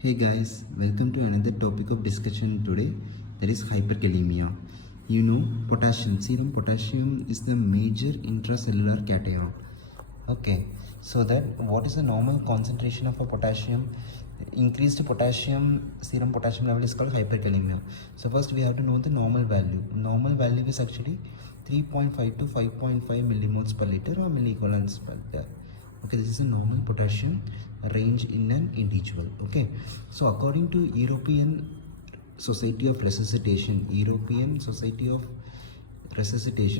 Hey guys, welcome to another topic of discussion today, that is hyperkalemia. You know, serum potassium is the major intracellular cation. Okay, so that what is the normal concentration of a potassium? Increased potassium, serum potassium level is called hyperkalemia. So first we have to know the normal value. Normal value is actually 3.5 to 5.5 millimoles per liter or milliequivalents per liter. Okay, this is a normal potassium range in an individual. Okay, so according to European Society of Resuscitation,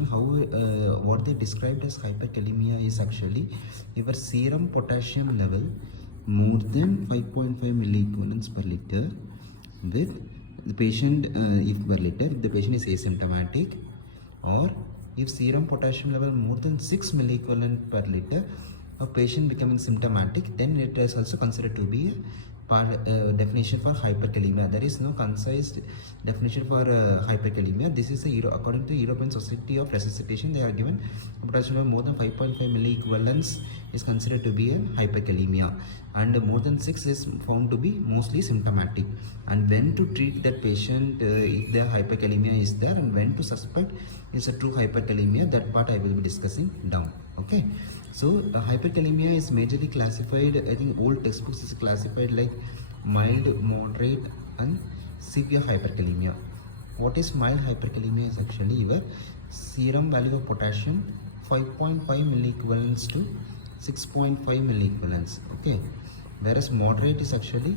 how what they described as hyperkalemia is actually your serum potassium level more than 5.5 milliequivalents per liter with the patient, if per liter the patient is asymptomatic, or if serum potassium level more than 6 milliequivalent per liter, a patient becoming symptomatic, then it is also considered to be definition for hyperkalemia. There is no concise definition for hyperkalemia. This is according to European Society of Resuscitation. They are given potassium level more than 5.5 milliequivalents is considered to be a hyperkalemia, and more than 6 is found to be mostly symptomatic. And when to treat that patient if the hyperkalemia is there, and when to suspect is a true hyperkalemia, that part I will be discussing down. Okay, so hyperkalemia is majorly classified, I think old textbooks is classified like mild, moderate and severe hyperkalemia. What is mild hyperkalemia is actually your serum value of potassium 5.5 milliequivalents to 6.5 milliequivalents. Okay, whereas moderate is actually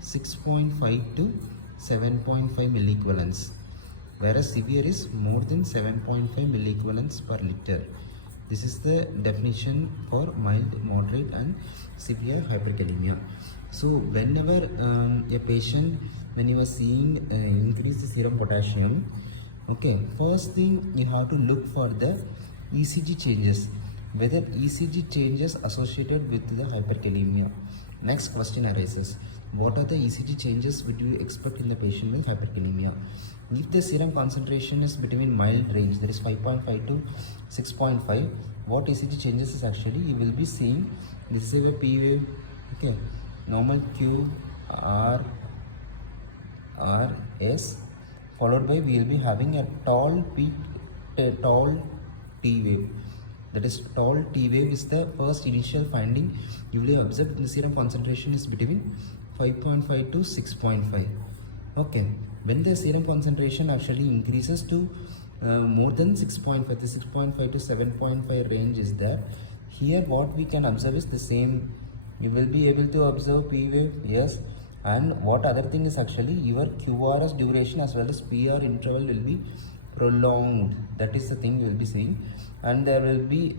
6.5 to 7.5 milliequivalents, whereas severe is more than 7.5 milliequivalents per liter. This is the definition for mild, moderate and severe hyperkalemia. So whenever a patient, when you are seeing increased serum potassium, okay, first thing you have to look for the ECG changes, whether ECG changes associated with the hyperkalemia. Next question arises, what are the ECG changes would you expect in the patient with hyperkalemia? If the serum concentration is between mild range, that is 5.5 to 6.5, what ECG changes is actually you will be seeing, this is a P wave, okay, normal Q, R, S, followed by we will be having a tall T wave. That is, tall T wave is the first initial finding you will observe in the serum concentration is between 5.5 to 6.5. Okay, when the serum concentration actually increases to more than 6.5, the 6.5 to 7.5 range is there. Here what we can observe is the same. You will be able to observe P wave, yes, and what other thing is actually your QRS duration as well as PR interval will be prolonged. That is the thing you will be seeing, and there will be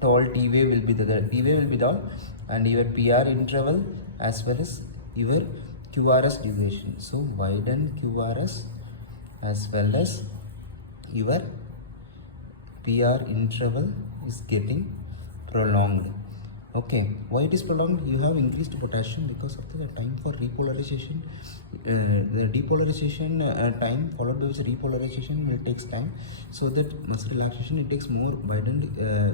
tall T wave will be the T wave will be tall, and your PR interval as well as your QRS duration. So widen QRS as well as your PR interval is getting prolonged. Okay, why it is prolonged? You have increased potassium because of the time for repolarization. The depolarization time followed by repolarization will takes time, so that muscle relaxation it takes more widened,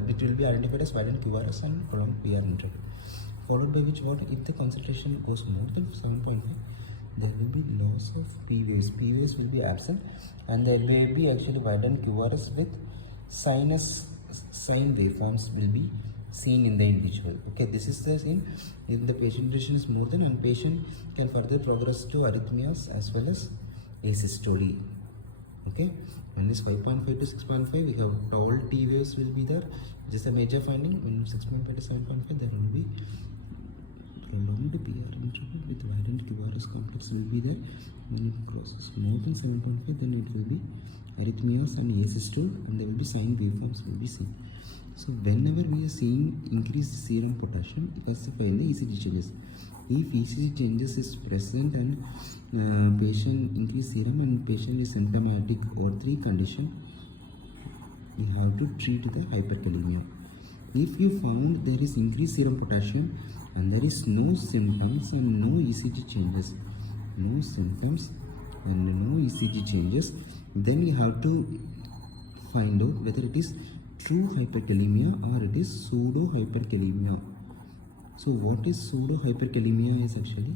which will be identified as widened QRS and prolonged PR interval. Followed by which, what if the concentration goes more than 7.5, there will be loss of P waves. P waves will be absent, and there will be actually widened QRS with sine waveforms will be seen in the individual. Okay, this is the scene. If the patient duration is more than, and patient can further progress to arrhythmias as well as asystole. Okay, when this 5.5 to 6.5, we have tall T waves will be there, which is a major finding. When 6.5 to 7.5, there will be prolonged PR interval with widened QRS complex will be there. When it crosses more than 7.5, then it will be arrhythmias and asystole, and there will be sine waveforms will be seen. So whenever we are seeing increased serum potassium, classify the ECG changes. If ECG changes is present and patient increased serum and patient is symptomatic or 3 condition, you have to treat the hyperkalemia. If you found there is increased serum potassium and there is no symptoms and no ECG changes, then you have to find out whether it is true hyperkalemia or it is pseudo hyperkalemia. So what is pseudo hyperkalemia is actually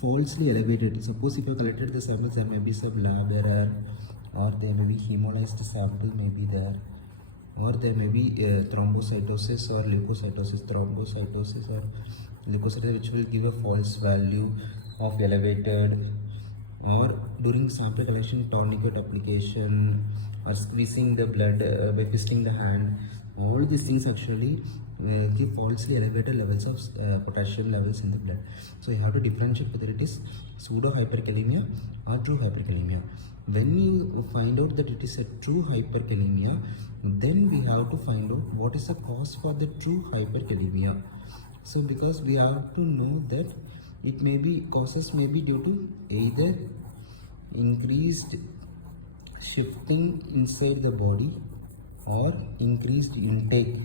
falsely elevated. Suppose if you collected the samples, there may be some lab error, or there may be hemolyzed sample may be there, or there may be thrombocytosis or leukocytosis, thrombocytosis or leukocytosis, which will give a false value of elevated, or during sample collection tourniquet application, or squeezing the blood by twisting the hand. All these things actually give falsely elevated levels of potassium levels in the blood. So you have to differentiate whether it is pseudo hyperkalemia or true hyperkalemia. When you find out that it is a true hyperkalemia, then we have to find out what is the cause for the true hyperkalemia. So because we have to know that it may be causes may be due to either increased shifting inside the body or increased intake,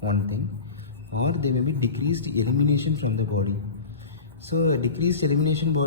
one thing, or there may be decreased elimination from the body. So decreased elimination body